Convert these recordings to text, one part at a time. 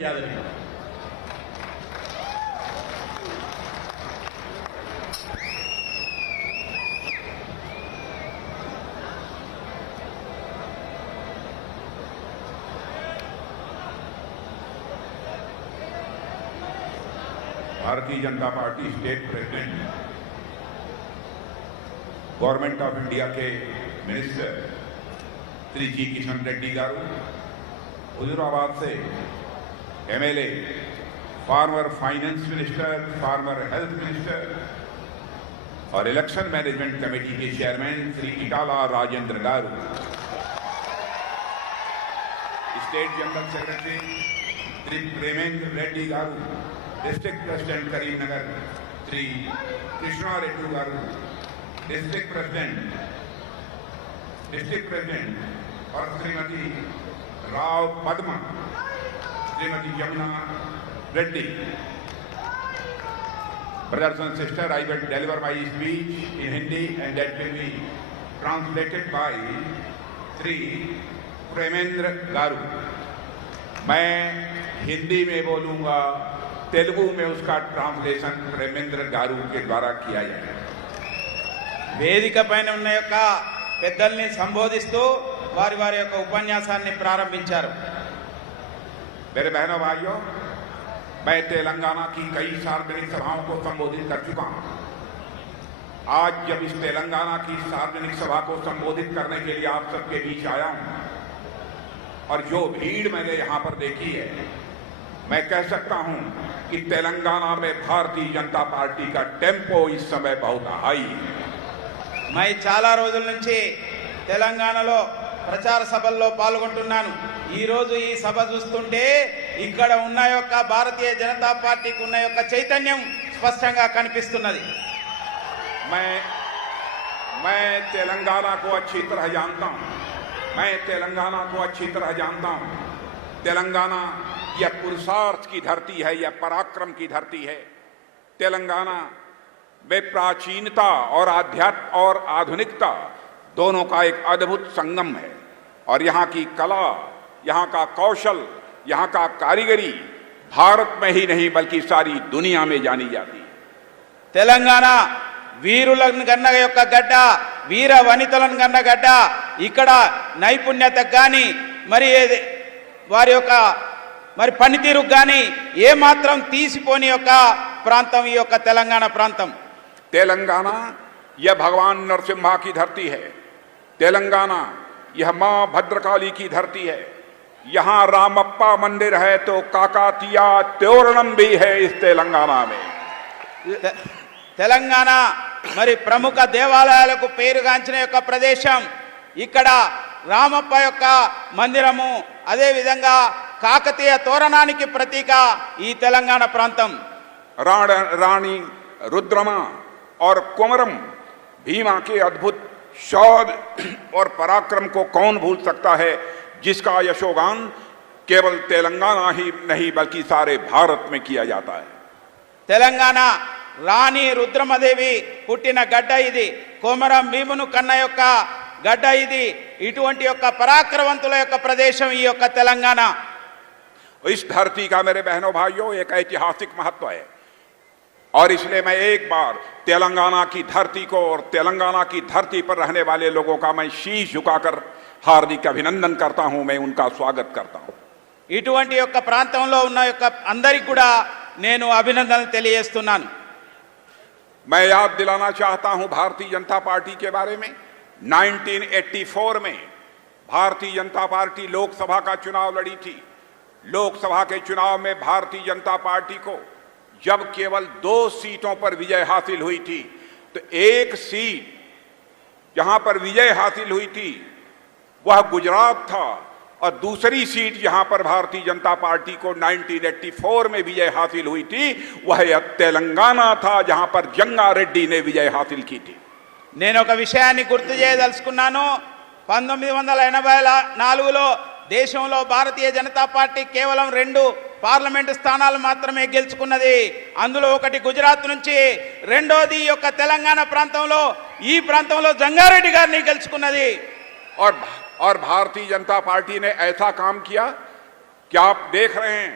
याद रखें। Bharatiya Janata party state president government of India के मिनिस्टर श्री जी किशन रेड्डी गारू, हुजूराबाद से MLA, farmer finance minister, farmer health minister और इलेक्शन मैनेजमेंट कमेटी के chairman Shri Etela Rajender garu, state general secretary Shri Premender Reddy garu, district president Karimnagar Shri Krishna Reddy garu, district president और Shrimati Rao Padma, Shrimati Yamuna Reddy. Brothers and sisters, I will deliver my speech in Hindi and that will be translated by Shri Premendra गारू। मैं हिंदी में बोलूंगा, तेलुगु में उसका translation Premendra गारू के द्वारा किया जाएगा। వేదిక పైన ఉన్న యొక్క పెద్దల్ని సంబోధిస్తూ వారి వారి యొక్క ఉపన్యాసాన్ని ప్రారంభించారు। मेरे बहनों भाइयों, मैं तेलंगाना की कई सार्वजनिक सभाओं को संबोधित कर चुका हूं। आज जब इस तेलंगाना की सार्वजनिक सभा को संबोधित करने के लिए आप सबके बीच आया हूं और जो भीड़ मैंने यहां पर देखी है, मैं कह सकता हूं कि तेलंगाना में भारतीय जनता पार्टी का टेम्पो इस समय बहुत हाई है। मैं చాలా రోజుల నుంచి తెలంగాణలో ప్రచార సభల్లో పాల్గొంటున్నాను। ఈ రోజు ఈ సభ చూస్తుంటే ఇక్కడ ఉన్న యొక్క భారతీయ జనతా పార్టీకి ఉన్న యొక్క చైతన్యం స్పష్టంగా కనిపిస్తున్నది। मैं तेलंगाना को अच्छी तरह जानता हूं। तेलंगाना यह पुरुषार्थ की धरती है, यह पराक्रम की धरती है। तेलंगाना में प्राचीनता और आध्यात्म और आधुनिकता दोनों का एक अद्भुत संगम है और यहाँ की कला, यहाँ का कौशल, यहाँ का कारीगरी भारत में ही नहीं बल्कि सारी दुनिया में जानी जाती है। తెలంగాణ వీరులను కన్న యొక్క గడ్డ, వీర వనితలను కన్న గడ్డ। ఇక్కడ నైపుణ్యతకు కానీ మరి వారి యొక్క మరి పనితీరుకు కానీ ఏ మాత్రం తీసిపోని యొక్క ప్రాంతం ఈ యొక్క తెలంగాణ ప్రాంతం। तेलंगाना यह भगवान नरसिम्हा की धरती है। तेलंगाना यह मां भद्रकाली की धरती है। यहां रामप्पा मंदिर है तो काकातिया त्योरणम भी है इस तेलंगाना में। తెలంగాణ మరి ప్రముఖ దేవాలయాలకు పేరుగాంచిన యొక్క ప్రదేశం। ఇక్కడ రామప్ప యొక్క మందిరము, అదే విధంగా కాకతీయ తోరణానికి ప్రతీక ఈ తెలంగాణ ప్రాంతం। रानी रुद्रमा और कुमरम भीमा के अद्भुत शौर्य और पराक्रम को कौन भूल सकता है, जिसका यशोगान केवल तेलंगाना ही नहीं बल्कि सारे भारत में किया जाता है। తెలంగాణ రాణి రుద్రమదేవి పుట్టిన గడ్డ ఇది, కొమరం భీమును కన్న యొక్క గడ్డ ఇది। ఇటువంటి యొక్క పరాక్రమవంతుల యొక్క ప్రదేశం ఈ యొక్క తెలంగాణ। इस धरती का मेरे बहनों भाइयों एक ऐतिहासिक महत्व है और इसलिए मैं एक बार तेलंगाना की धरती को और तेलंगाना की धरती पर रहने वाले लोगों का मैं शीश झुकाकर हार्दिक अभिनंदन करता हूं, मैं उनका स्वागत करता हूं। ఇటువంటి యొక్క ప్రాంతంలో ఉన్న యొక్క అందరికీ కూడా నేను అభినందనలు తెలియజేస్తున్నాను। मैं याद दिलाना चाहता हूं भारतीय जनता पार्टी के बारे में। 1984 में भारतीय जनता पार्टी लोकसभा का चुनाव लड़ी थी। लोकसभा के चुनाव में भारतीय जनता पार्टी को जब केवल 2 सीटों पर विजय हासिल हुई थी, तो एक सीट जहां पर विजय हासिल हुई थी वह गुजरात था और दूसरी सीट जहां पर भारतीय जनता पार्टी को 1984 में विजय हासिल हुई थी वह तेलंगाना था, जहां पर जंगा रेड्डी ने विजय हासिल की थी। నేను ఒక విషయాన్ని గుర్తు చేయదలుచుకున్నాను। 1984లో దేశంలో భారతీయ జనతా పార్టీ కేవలం 2 పార్లమెంటు స్థానాలు మాత్రమే గెలుచుకున్నది। అందులో ఒకటి గుజరాత్ నుంచి, రెండోది ఈ యొక్క తెలంగాణ ప్రాంతంలో ఈ ప్రాంతంలో జంగారెడ్డి గారిని గెలుచుకున్నది। और भारतीय जनता पार्टी ने ऐसा काम किया कि आप देख रहे हैं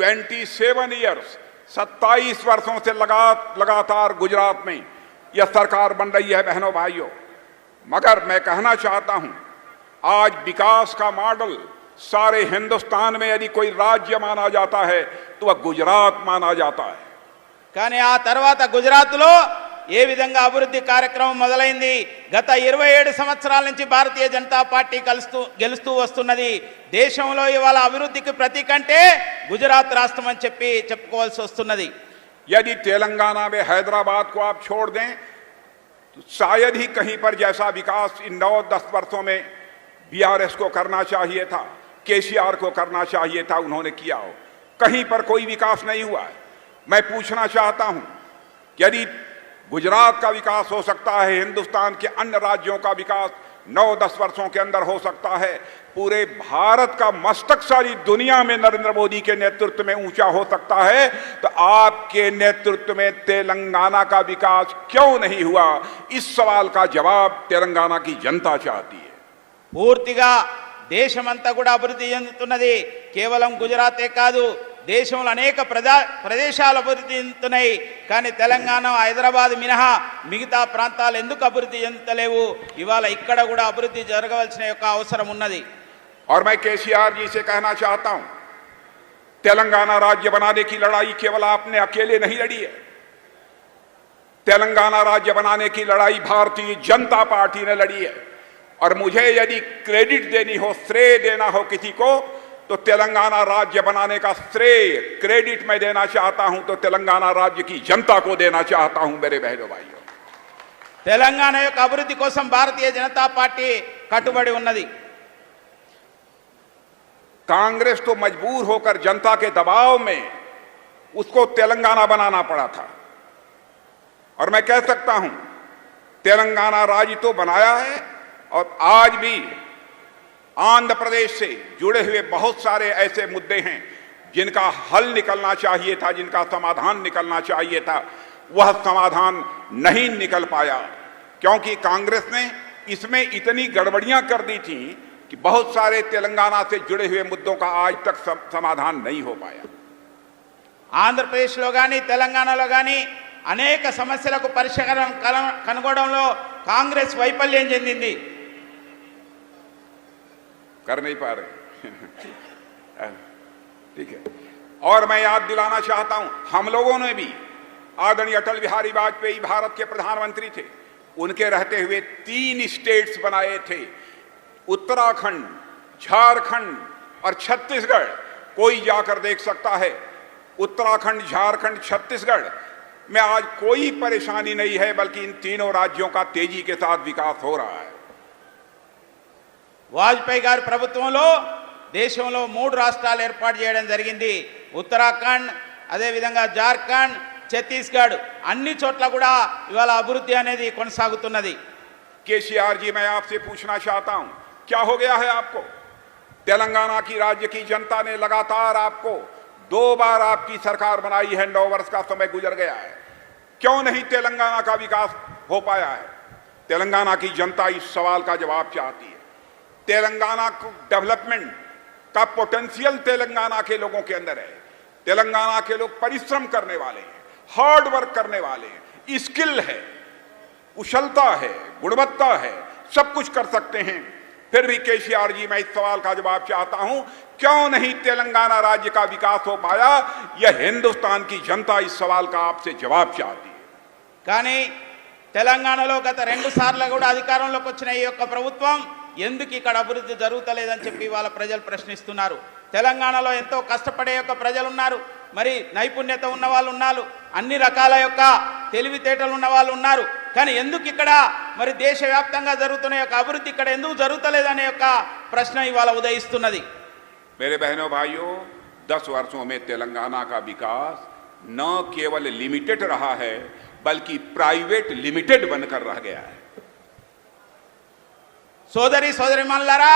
27 ईयर्स 27 वर्षों से लगातार गुजरात में यह सरकार बन रही है बहनों भाइयों। मगर मैं कहना चाहता हूं, आज विकास का मॉडल सारे हिंदुस्तान में यदि कोई राज्य माना जाता है तो वह गुजरात माना जाता है। కానీ ఆ తర్వాత గుజరాత్లో ఏ విధంగా అభివృద్ధి కార్యక్రమం మొదలైంది, గత 27 సంవత్సరాల నుంచి భారతీయ జనతా పార్టీ గెలుస్తూ వస్తున్నది। దేశంలో ఇవాళ అభివృద్ధికి ప్రతీక అంటే గుజరాత్ రాష్ట్రం అని చెప్పుకోవాల్సి వస్తున్నది। यदि तेलंगाना में हैदराबाद को आप छोड़ दें तो शायद ही कहीं पर जैसा विकास इन 9-10 वर्षों में बीआरएस को करना चाहिए था, केसीआर को करना चाहिए था, उन्होंने किया हो। कहीं पर कोई विकास नहीं हुआ है। मैं पूछना चाहता हूं, यदि गुजरात का विकास हो सकता है, हिंदुस्तान के अन्य राज्यों का विकास 9-10 वर्षों के अंदर हो सकता है, पूरे भारत का मस्तक सारी दुनिया में नरेंद्र मोदी के नेतृत्व में ऊंचा हो सकता है, तो आपके नेतृत्व में तेलंगाना का विकास क्यों नहीं हुआ? इस सवाल का जवाब तेलंगाना की जनता चाहती है। పూర్తిగా దేశమంతా కూడా అభివృద్ధి చెందుతున్నది। కేవలం గుజరాతే కాదు, దేశంలో అనేక ప్రదేశాలు అభివృద్ధి చెందుతున్నాయి। కానీ తెలంగాణ, హైదరాబాద్ మినహా మిగతా ప్రాంతాలు ఎందుకు అభివృద్ధి చెందుతలేవు? ఇవాళ ఇక్కడ కూడా అభివృద్ధి జరగవలసిన యొక్క అవసరం ఉన్నది। और मैं केसीआर जी से कहना चाहता हूं, तेलंगाना राज्य बनाने की लड़ाई केवल आपने अकेले नहीं लड़ी है। तेलंगाना राज्य बनाने की लड़ाई भारतीय जनता पार्टी ने लड़ी है। और मुझे यदि क्रेडिट देनी हो, श्रेय देना हो किसी को, तो तेलंगाना राज्य बनाने का श्रेय, क्रेडिट मैं देना चाहता हूं तो तेलंगाना राज्य की जनता को देना चाहता हूं मेरे बहनों भाइयों। తెలంగాణ యొక్క అభివృద్ధి కోసం భారతీయ జనతా పార్టీ కట్టుబడి ఉన్నది। कांग्रेस तो मजबूर होकर जनता के दबाव में उसको तेलंगाना बनाना पड़ा था। और मैं कह सकता हूं, तेलंगाना राज्य तो बनाया है और आज भी आंध्र प्रदेश से जुड़े हुए बहुत सारे ऐसे मुद्दे हैं जिनका हल निकलना चाहिए था, जिनका समाधान निकलना चाहिए था, वह समाधान नहीं निकल पाया, क्योंकि कांग्रेस ने इसमें इतनी गड़बड़ियां कर दी थी कि बहुत सारे तेलंगाना से जुड़े हुए मुद्दों का आज तक समाधान नहीं हो पाया। ఆంధ్రప్రదేశ్లో కానీ తెలంగాణలో కానీ అనేక సమస్యలకు పరిష్కారం కనుగొనడంలో కాంగ్రెస్ వైఫల్యం చెందింది। कर नहीं पा रहे ठीक है। और मैं याद दिलाना चाहता हूं, हम लोगों ने भी, आदरणीय अटल बिहारी वाजपेयी भारत के प्रधानमंत्री थे, उनके रहते हुए 3 स्टेट्स बनाए थे, उत्तराखंड, झारखंड और छत्तीसगढ़। कोई जाकर देख सकता है, उत्तराखंड, झारखंड, छत्तीसगढ़ में आज कोई परेशानी नहीं है, बल्कि इन तीनों राज्यों का तेजी के साथ विकास हो रहा है। వాజ్పేయి గారి ప్రభుత్వంలో దేశంలో 3 రాష్ట్రాలు ఏర్పాటు చేయడం జరిగింది। ఉత్తరాఖండ్, అదే విధంగా జార్ఖండ్, ఛత్తీస్గఢ్, అన్ని చోట్ల కూడా ఇవాళ అభివృద్ధి అనేది కొనసాగుతున్నది। केसीआर जी, मैं आपसे पूछना चाहता हूं, क्या हो गया है आपको? तेलंगाना की राज्य की जनता ने लगातार आपको 2 बार आपकी सरकार बनाई है, 9 वर्ष का समय गुजर गया है, क्यों नहीं तेलंगाना का विकास हो पाया है? तेलंगाना की जनता इस सवाल का जवाब चाहती है। तेलंगाना को डेवलपमेंट का पोटेंशियल तेलंगाना के लोगों के अंदर है। तेलंगाना के लोग परिश्रम करने वाले हैं, हार्ड वर्क करने वाले हैं, स्किल है, कुशलता है, गुणवत्ता है, सब कुछ कर सकते हैं। फिर भी केसीआर जी, मैं इस सवाल का जवाब चाहता हूं, क्यों नहीं तेलंगाना राज्य का विकास हो पाया? यह हिंदुस्तान की जनता इस सवाल का आपसे जवाब चाहती है। కానీ తెలంగాణలో గత 2 సార్లు కూడా అధికారంలోకి వచ్చిన ఈ యొక్క ప్రభుత్వం ఎందుకు ఇక్కడ అభివృద్ధి జరుగుతలేదని చెప్పి వాళ్ళ ప్రజలు ప్రశ్నిస్తున్నారు। తెలంగాణలో ఎంతో కష్టపడే యొక్క ప్రజలు ఉన్నారు, మరి నైపుణ్యత ఉన్న వాళ్ళు ఉన్నారు, అన్ని రకాల యొక్క తెలివితేటలు ఉన్న వాళ్ళు ఉన్నారు, కానీ ఎందుకు ఇక్కడ మరి దేశవ్యాప్తంగా జరుగుతున్న యొక్క అభివృద్ధి ఇక్కడ ఎందుకు జరుగుతలేదనే యొక్క ప్రశ్న ఇవాళ ఉదయిస్తున్నది। मेरे बहनों भाइयों, 10 वर्षों में तेलंगाना का विकास न केवल लिमिटेड रहा है, बल्कि प्राइवेट लिमिटेड बनकर रह गया है। సోదరిమణులారా,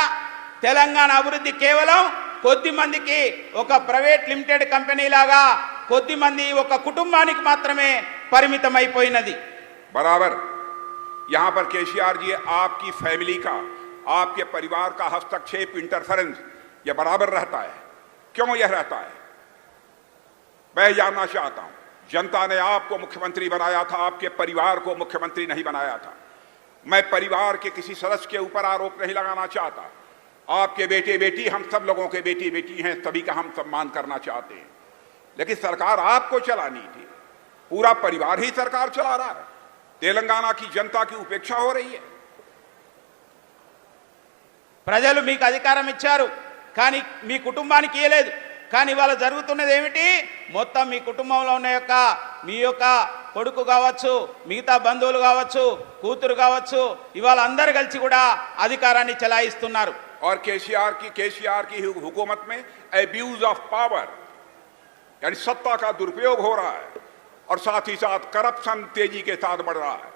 తెలంగాణ అభివృద్ధి కేవలం కొద్ది మందికి ఒక ప్రైవేట్ లిమిటెడ్ కంపెనీ లాగా కొద్ది మంది ఒక కుటుంబానికి మాత్రమే పరిమితం అయిపోయినది। बराबर यहां पर केसीआर जी, आपकी फैमिली का, आपके परिवार का हस्तक्षेप, इंटरफेरेंस, यह बराबर रहता है। क्यों यह रहता है? मैं जानना चाहता हूं, जनता ने आपको मुख्यमंत्री बनाया था, आपके परिवार को मुख्यमंत्री नहीं बनाया था। मैं परिवार के किसी सदस्य के ऊपर आरोप नहीं लगाना चाहता। आपके बेटे बेटी, हम सब लोगों के बेटी बेटी हैं, सभी का हम सम्मान करना चाहते हैं। लेकिन सरकार आपको चलानी थी, पूरा परिवार ही सरकार चला रहा है। तेलंगाना की जनता की उपेक्षा हो रही है। ప్రజలు మీకు అధికారం ఇచ్చారు, కానీ మీ కుటుంబానికి ఇవ్వలేదు. కానీ ఇవాళ జరుగుతున్నది ఏమిటి? మొత్తం మీ కుటుంబంలో ఉన్న మీ యొక్క కొడుకు కావచ్చు, మిగతా బంధువులు కావచ్చు, కూతురు కావచ్చు, ఇవాళ అందరు కలిసి కూడా అధికారాన్ని చెలాయిస్తున్నారు. और केसीआर की हुकूमत में एब्यूज ऑफ पावर, यानी सत्ता का दुरुपयोग हो रहा है और साथ ही साथ करप्शन तेजी के साथ बढ़ रहा है।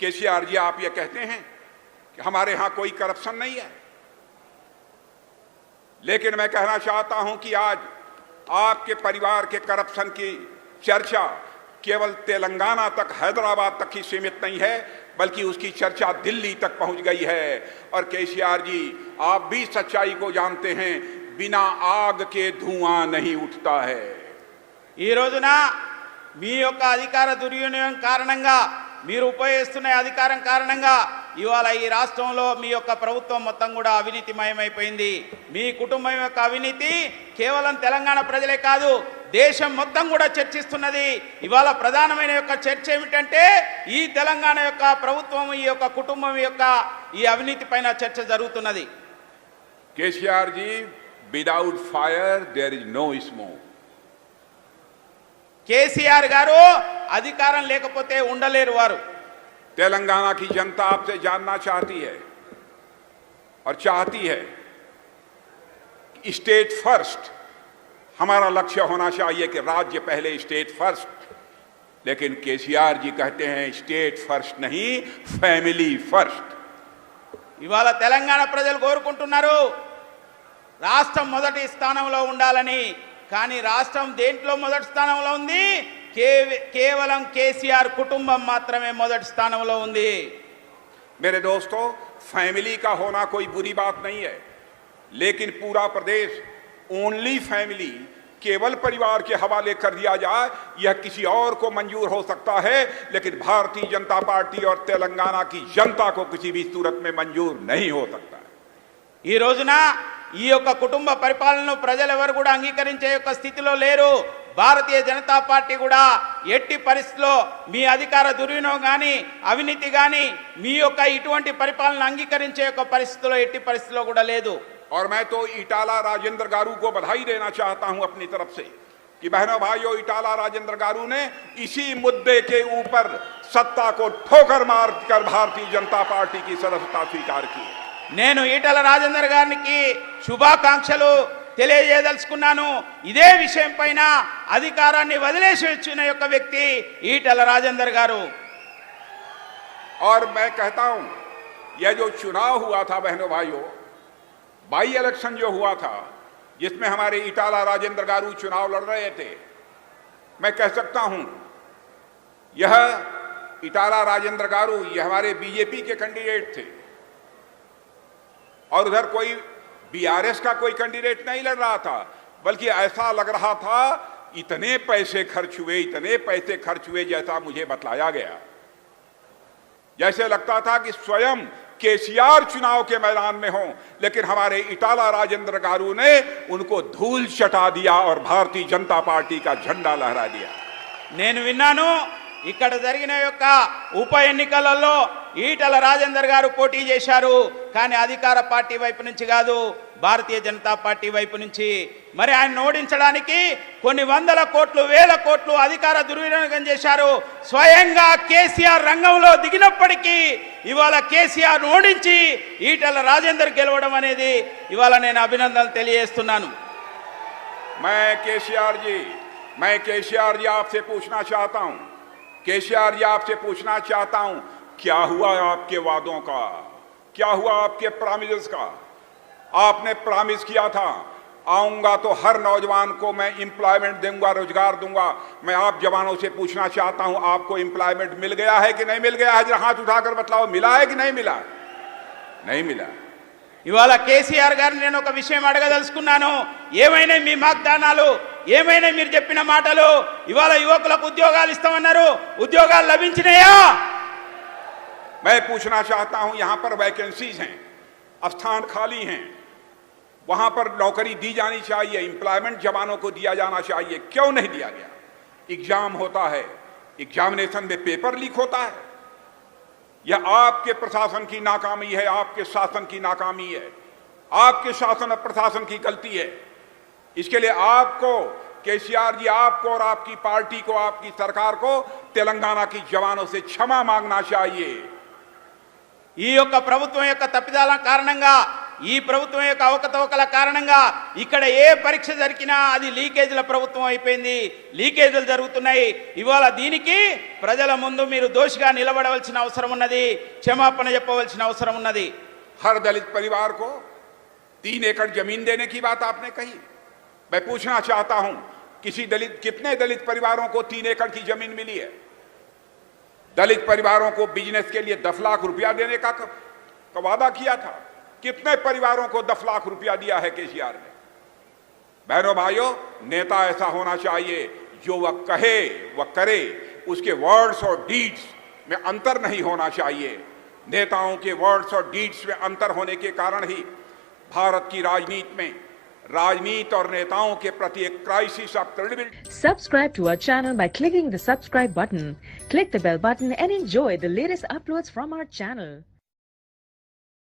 केसीआर जी, आप ये कहते हैं कि हमारे यहां कोई करप्शन नहीं है, लेकिन मैं कहना चाहता हूं कि आज आपके परिवार के करप्शन की चर्चा केवल तेलंगाना तक, हैदराबाद तक ही सीमित नहीं है, बल्कि उसकी चर्चा दिल्ली तक पहुंच गई है। और केसीआर जी, आप भी सच्चाई को जानते हैं, बिना आग के धुआं नहीं उठता है। ఈ రోజున మీ యొక్క అధికార దుర్వినియోగం కారణంగా, మీరు ఉపయోగిస్తున్న అధికారం కారణంగా ఇవాళ ఈ రాష్ట్రంలో మీ యొక్క ప్రభుత్వం మొత్తం కూడా అవినీతిమయమైపోయింది. మీ కుటుంబం యొక్క అవినీతి కేవలం తెలంగాణ ప్రజలే కాదు, దేశం మొత్తం కూడా చర్చిస్తున్నది. ఇవాళ ప్రధానమైన యొక్క చర్చ ఏమిటంటే ఈ తెలంగాణ యొక్క ప్రభుత్వం, ఈ యొక్క కుటుంబం యొక్క ఈ అవినీతి పైన చర్చ జరుగుతున్నది. KCR ji, without fire there is no smoke. KCR garu అధికారం లేకపోతే ఉండలేరు వారు. तेलंगाना की जनता आपसे जानना चाहती है और चाहती है कि स्टेट फर्स्ट, हमारा लक्ष्य होना चाहिए कि राज्य पहले, स्टेट फर्स्ट। लेकिन केसीआर जी कहते हैं स्टेट फर्स्ट नहीं, फैमिली फर्स्ट। ఇవాళ తెలంగాణ ప్రజలు కోరుకుంటున్నారు రాష్ట్రం మొదటి స్థానంలో ఉండాలని. కానీ రాష్ట్రం దేంట్లో మొదటి స్థానంలో ఉంది? కేవలం కేసీఆర్ కుటుంబం మాత్రమే మొదటి స్థానంలో ఉంది. मेरे दोस्तों, फैमिली का होना कोई बुरी बात नहीं है, लेकिन पूरा प्रदेश ओनली फैमिली, केवल परिवार के हवाले कर दिया जाए, यह किसी और को मंजूर हो सकता है, लेकिन भारतीय जनता पार्टी और तेलंगाना की जनता को किसी भी सूरत में मंजूर नहीं हो सकता। ఈ రోజున ఈ యొక్క కుటుంబ పరిపాలనను ప్రజలెవరు కూడా అంగీకరించే యొక్క స్థితిలో లేరు. భారతీయ జనతా పార్టీ కూడా ఎట్టి పరిస్థితిలో మీ అధికార దుర్వినియోగం కానీ, అవినీతి కానీ, మీ యొక్క ఇటువంటి పరిపాలన అంగీకరించే యొక్క పరిస్థితిలో ఎట్టి పరిస్థితిలో కూడా లేదు. और मैं तो इटाला राजेंद्र गारू को बधाई देना चाहता हूं अपनी तरफ से कि बहनों भाइयों, इटाला राजेंद्र गारू ने इसी मुद्दे के ऊपर सत्ता को ठोकर मारकर भारतीय जनता पार्टी की सदस्यता स्वीकार की। నేను ఈటల రాజేందర్ గారికి శుభాకాంక్షలు తెలియజేయదలుచుకున్నాను. ఇదే విషయం పైన అధికారాన్ని వదిలేసి వచ్చిన యొక్క వ్యక్తి ఈటల రాజేందర్ గారు. और मैं कहता हूं, यह जो चुनाव हुआ था बहनों भाइयों, बाई इलेक्शन जो हुआ था, जिसमें हमारे इटाला राजेंद्र गारू चुनाव लड़ रहे थे, मैं कह सकता हूं यह इटाला राजेंद्र गारू, यह हमारे बीजेपी के कैंडिडेट थे और उधर कोई बीआरएस का कोई कैंडिडेट नहीं लड़ रहा था, बल्कि ऐसा लग रहा था इतने पैसे खर्च हुए जैसा मुझे बतलाया गया, जैसे लगता था कि स्वयं केसीआर चुनाव के मैदान में हो, लेकिन हमारे इटाला राजेंद्र गारू ने उनको धूल चटा दिया और भारतीय जनता पार्टी का झंडा लहरा दिया। నేను విన్నాను ఇక్కడ జరిగిన యొక్క ఉప ఎన్నికలలో ఈటల రాజేందర్ గారు పోటీ చేశారు, కానీ అధికార పార్టీ వైపు నుంచి కాదు, భారతీయ జనతా పార్టీ వైపు నుంచి. మరి ఆయన ఓడించడానికి కొన్ని వందల కోట్లు, వేల కోట్లు అధికార దుర్వినియోగం చేశారు. స్వయంగా కేసీఆర్ రంగంలో దిగినప్పటికీ ఇవాళ కేసీఆర్ ఓడించి ఈటల రాజేందర్ గెలవడం అనేది ఇవాళ నేను అభినందనలు తెలియజేస్తున్నాను. मैं केसीआर जी आपसे पूछना चाहता हूं, केसीआर जी आपसे पूछना चाहता हूं, क्या हुआ आपके वादों का? क्या हुआ आपके प्रॉमिस का? आपने प्रॉमिस किया था आऊंगा तो हर नौजवान को मैं एम्प्लॉयमेंट दूंगा, रोजगार दूंगा। मैं आप जवानों से पूछना चाहता हूं, आपको एम्प्लॉयमेंट मिल गया है कि नहीं मिल गया है? जरा हाथ उठाकर बतलाओ, मिला है कि नहीं मिला? नहीं मिला। ఇవాళ కేసీఆర్ గారిని నేను ఒక విషయం అడగదలుచుకున్నాను. ఏమైనా మీ వాగ్దానాలు, ఏమైనా మీరు చెప్పిన మాటలు? ఇవాళ యువకులకు ఉద్యోగాలు ఇస్తామన్నారు, ఉద్యోగాలు లభించినాయా? मैं पूछना चाहता हूं, यहां पर वैकेंसीज हैं, स्थान खाली हैं, वहां पर नौकरी दी जानी चाहिए, एम्प्लॉयमेंट जवानों को दिया जाना चाहिए, क्यों नहीं दिया गया? एग्जाम होता है, एग्जामिनेशन में पेपर लीक होता है। यह आपके प्रशासन की नाकामी है, आपके शासन की नाकामी है, आपके शासन और प्रशासन की गलती है। इसके लिए आपको, केसीआर जी, आपको और आपकी पार्टी को, आपकी सरकार को तेलंगाना की जवानों से क्षमा मांगना चाहिए। ఈ యొక్క ప్రభుత్వం యొక్క తప్పిదాల కారణంగా, ఈ ప్రభుత్వం యొక్క అవకతవకల కారణంగా ఇక్కడ ఏ పరీక్ష జరిగినా అది లీకేజీల ప్రభుత్వం అయిపోయింది, లీకేజీలు జరుగుతున్నాయి. ఇవాళ దీనికి ప్రజల ముందు మీరు దోషిగా నిలబడవలసిన అవసరం ఉన్నది, క్షమాపణ చెప్పవలసిన అవసరం ఉన్నది. हर दलित परिवार को 3 एकड़ जमीन देने की बात आपने कही। मैं पूछना चाहता हूं, कितने दलित परिवारों को 3 एकड़ की जमीन मिली है? दलित परिवारों को बिजनेस के लिए 10 लाख रुपया देने का वादा किया था। कितने परिवारों को 10 लाख रुपया दिया है केसीआर ने? बहनों भाइयों, नेता ऐसा होना चाहिए जो वह कहे वह करे, उसके वर्ड्स और डीड्स में अंतर नहीं होना चाहिए। नेताओं के वर्ड्स और डीड्स में अंतर होने के कारण ही भारत की राजनीति में, राजनीति और नेताओं के प्रति एक crisis of credibility. Subscribe to our channel by clicking the subscribe button. Click the bell button and enjoy the latest uploads from our channel.